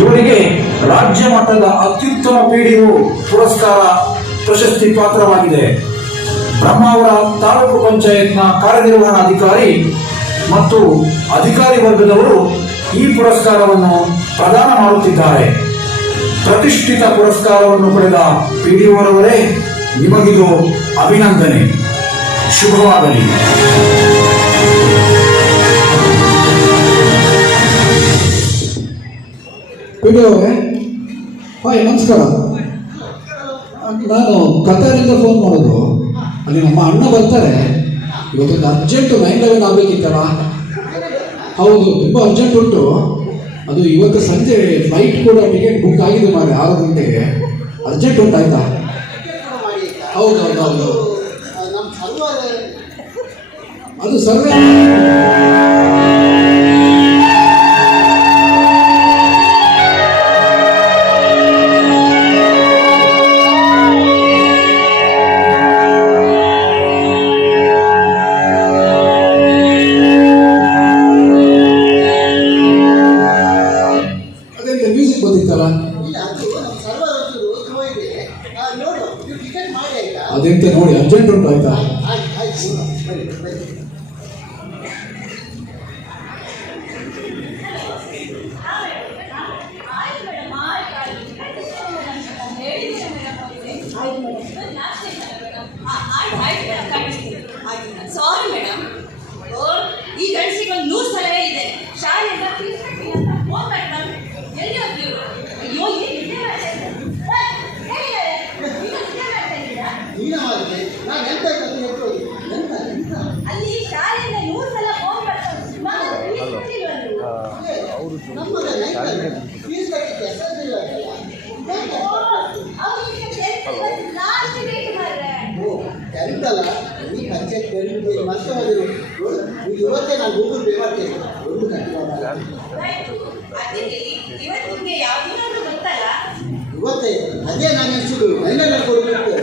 ಇವರಿಗೆ ರಾಜ್ಯ ಮಟ್ಟದ ಅತ್ಯುತ್ತಮ ಪಿಡಿಒ ಪುರಸ್ಕಾರ ಪ್ರಶಸ್ತಿ ಪಾತ್ರವಾಗಿದೆ. ಬ್ರಹ್ಮಾವರ ತಾಲೂಕು ಪಂಚಾಯತ್ನ ಕಾರ್ಯನಿರ್ವಹಣಾಧಿಕಾರಿ ಮತ್ತು ಅಧಿಕಾರಿ ವರ್ಗದವರು ಈ ಪುರಸ್ಕಾರವನ್ನು ಪ್ರದಾನ ಮಾಡುತ್ತಿದ್ದಾರೆ. ಪ್ರತಿಷ್ಠಿತ ಪುರಸ್ಕಾರವನ್ನು ಪಡೆದ ಪಿಡಿಒರವರೇ ನಿಮಗಿದು ಅಭಿನಂದನೆ. ಶುಭವಾಗಲಿ. ಹಾಯ್, ನಮಸ್ಕಾರ. ನಾನು ಕತಾರಿಂದ ಫೋನ್ ಮಾಡೋದು. ಅಲ್ಲಿ ನಮ್ಮ ಅಣ್ಣ ಬರ್ತಾರೆ. ಇವತ್ತೊಂದು ಅರ್ಜೆಂಟು ನೈನ್ ಲೆವೆನ್ ಆಗಬೇಕಿತ್ತಲ್ಲ. ಹೌದು, ತುಂಬ ಅರ್ಜೆಂಟ್ ಉಂಟು. ಅದು ಇವತ್ತು ಸಂಜೆ ಫ್ಲೈಟ್ ಕೂಡ ಟಿಕೆಟ್ ಬುಕ್ ಆಗಿದೆ ಮಾರೆ ಆರು ಗಂಟೆಗೆ. ಅರ್ಜೆಂಟ್ ಉಂಟು ಆಯ್ತಾ? ಹೌದು ಹೌದು ಹೌದು. ಅದು ಸರ್ವೆ ಅದೆಂತ ನೋಡಿ ಅರ್ಜೆಂಟ್ ಉಂಟು ಆಯ್ತಾ? ಎಂತಲ್ಲ ಈ ಪಂಚಾಯತ್ ಬೆಳಿಗ್ಗೆ ಮತ್ತೆ ಈಗ ಇವತ್ತೇ ನಾನು ಗೂಗಲ್ ಪೇ ಮಾಡ್ತೇನೆ ಒಂದು ಇವತ್ತು ಗೊತ್ತಲ್ಲ ಅದೇ ನಾನು ಎಷ್ಟು ಮೈನೆಲ್ಲ ಕೊಡಬೇಕು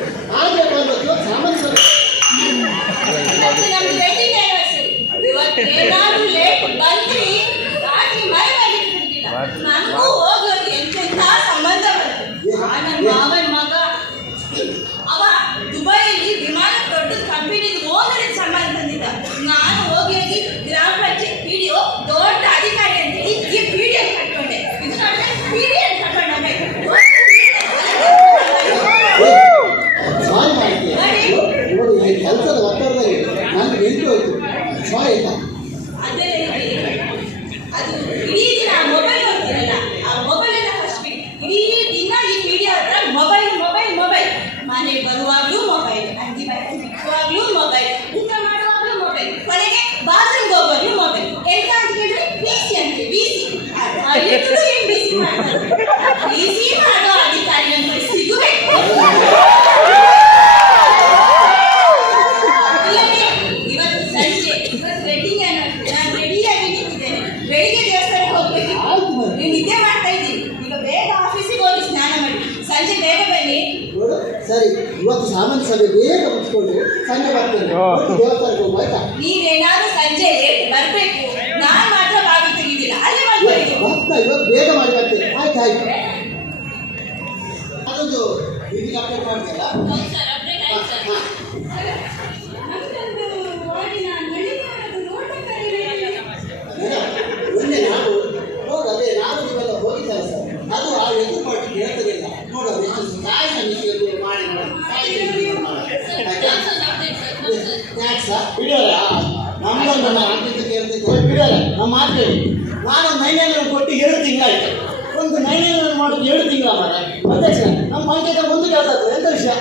ಬರ್ತಾ ಇವತ್ತು ಬೇಗ ಮಾಡಿ ಬರ್ತೇನೆ ಆಯ್ತು ಆಯ್ತು. ಅದೊಂದು ಇದಕ್ಕೆ ಅಪ್ಡೇಟ್ ಮೊನ್ನೆ ನಾನು ನೋಡು ಅದೇ ನಾನು ಹೋಗಿದ್ದಾರೆ ಸರ್. ಅದು ಆ ಎದುರು ಪಾರ್ಟಿ ಹೇಳ್ತಿರಲಿಲ್ಲ ನೋಡೋದು ಎಷ್ಟು ಕಾಯಿನ ಮಿಷಿಗೆ ಮಾಡಿ ಬಿಡೋಲ್ಲ ನಮ್ದೊಂದು ನಾನು ಕೇಳ್ತಿದ್ದೆ. ಬಿಡೋಲ್ಲ ನಮ್ಮ ಮಾತು ಕೇಳಿ. ನಾನು ಮೈನೇಲಿ ಕೊಟ್ಟು ತಿಂಗಳಾಯ್ತು. ಒಂದು ನೈನ್ ಮಾಡೋದು ಎರಡು ತಿಂಗಳ ಮಾಡ ಅಧ್ಯಕ್ಷ ನಮ್ಮ ಪಂಚಾಯತ್ ಒಂದು ಕೇಳ್ತದೆ ಎಂತ ವಿಷಯ?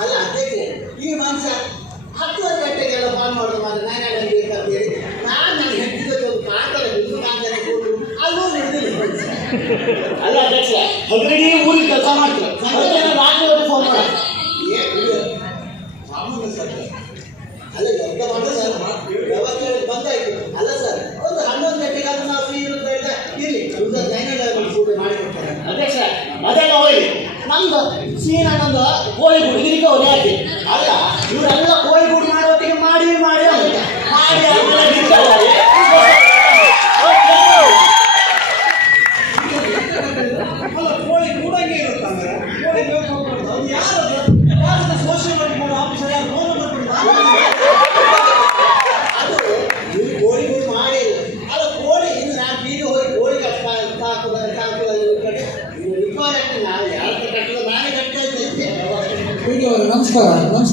ಅಲ್ಲ ಅಧ್ಯಕ್ಷ ಈ ಮನುಷ್ಯ ಹತ್ತುವರೆ ಗಂಟೆಗೆಲ್ಲ ಫೋನ್ ಮಾಡೋದು ಮಾತ್ರ ನಾನು ಬೇಕಂತ ಹೇಳಿ ನಾನು ನನಗೆ ಹೆಂಡತಿ ಒಂದು ಕಾಂತಾರೆ ಬಿದ್ದು ಕಾಂತಾರೆ ಕೊಟ್ಟು ಅಲ್ಲೂ ಹಿಡಿದಿಲ್ಲ ಅಲ್ಲ ಅಧ್ಯಕ್ಷ ಹೊರಗಡೆ ಊರಿಗೆ ಕೆಲಸ ಮಾಡ್ತಾರೆ? ರಾತ್ರಿ ಫೋನ್ ಮಾಡ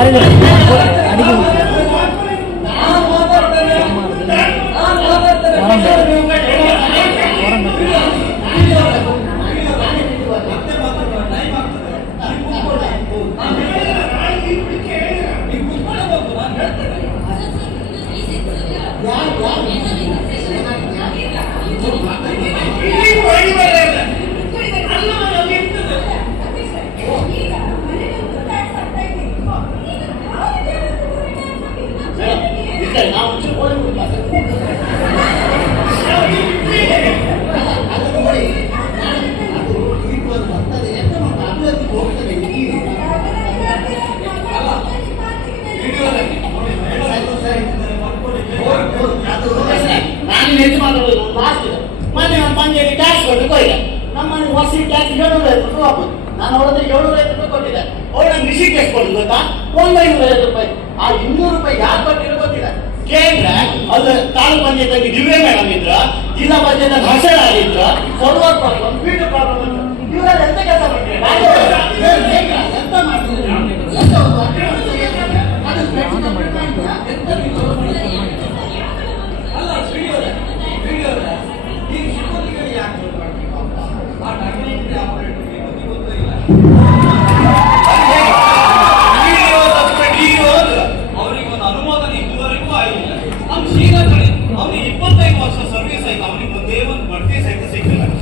காலையில் அடிக்க ರಿಸೀಟ್ ಎತ್ಕೊಂಡು ಗೊತ್ತಾ ಒಂದು ಐನೂರೈವತ್ತು ರೂಪಾಯಿ. ಆ ಇನ್ನೂರು ರೂಪಾಯಿ ಯಾರು ಕೊಟ್ಟಿರೋ ಗೊತ್ತಿಲ್ಲ. ಕೇಂದ್ರ ಅದು ತಾಲೂಕು ಪಂಚಾಯತ್ ದಿವ್ಯ ಮೇಡಮ್ ಇದ್ರ, ಜಿಲ್ಲಾ ಪಂಚಾಯತ್ ಭಾಷಣ ಆಗಿದ್ರ ಸರ್ವರ್ ಪ್ರಾಬ್ಲಮ್ ಫೀಲ್ಡ್ ಪ್ರಾಬ್ಲಮ್ ಇವರೆಲ್ಲ ಎಂತ ಕೆಲಸ ಮಾಡ್ತಾರೆ?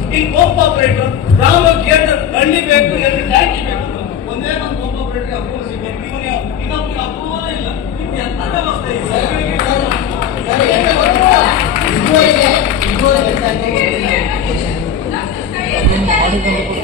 ಇಲ್ಲಿ ಕೋಪ್ ಆಪರೇಟರ್ ರಾಮ ಕೇಂದ್ರ ಹಳ್ಳಿ ಬೇಕು ಎರಡು ಟ್ಯಾಕ್ಸಿ ಬೇಕು ಒಂದೇ ಒಂದು ಕೋಪ್ ಆಪರೇಟರ್ ಅಪ್ರೂವಲ್ ಸಿಗ್ಬೇಕು ಇವನು ಅಪ್ರೂವಲ್ ಇಲ್ಲ ಎಂತ ವ್ಯವಸ್ಥೆ ಇದೆ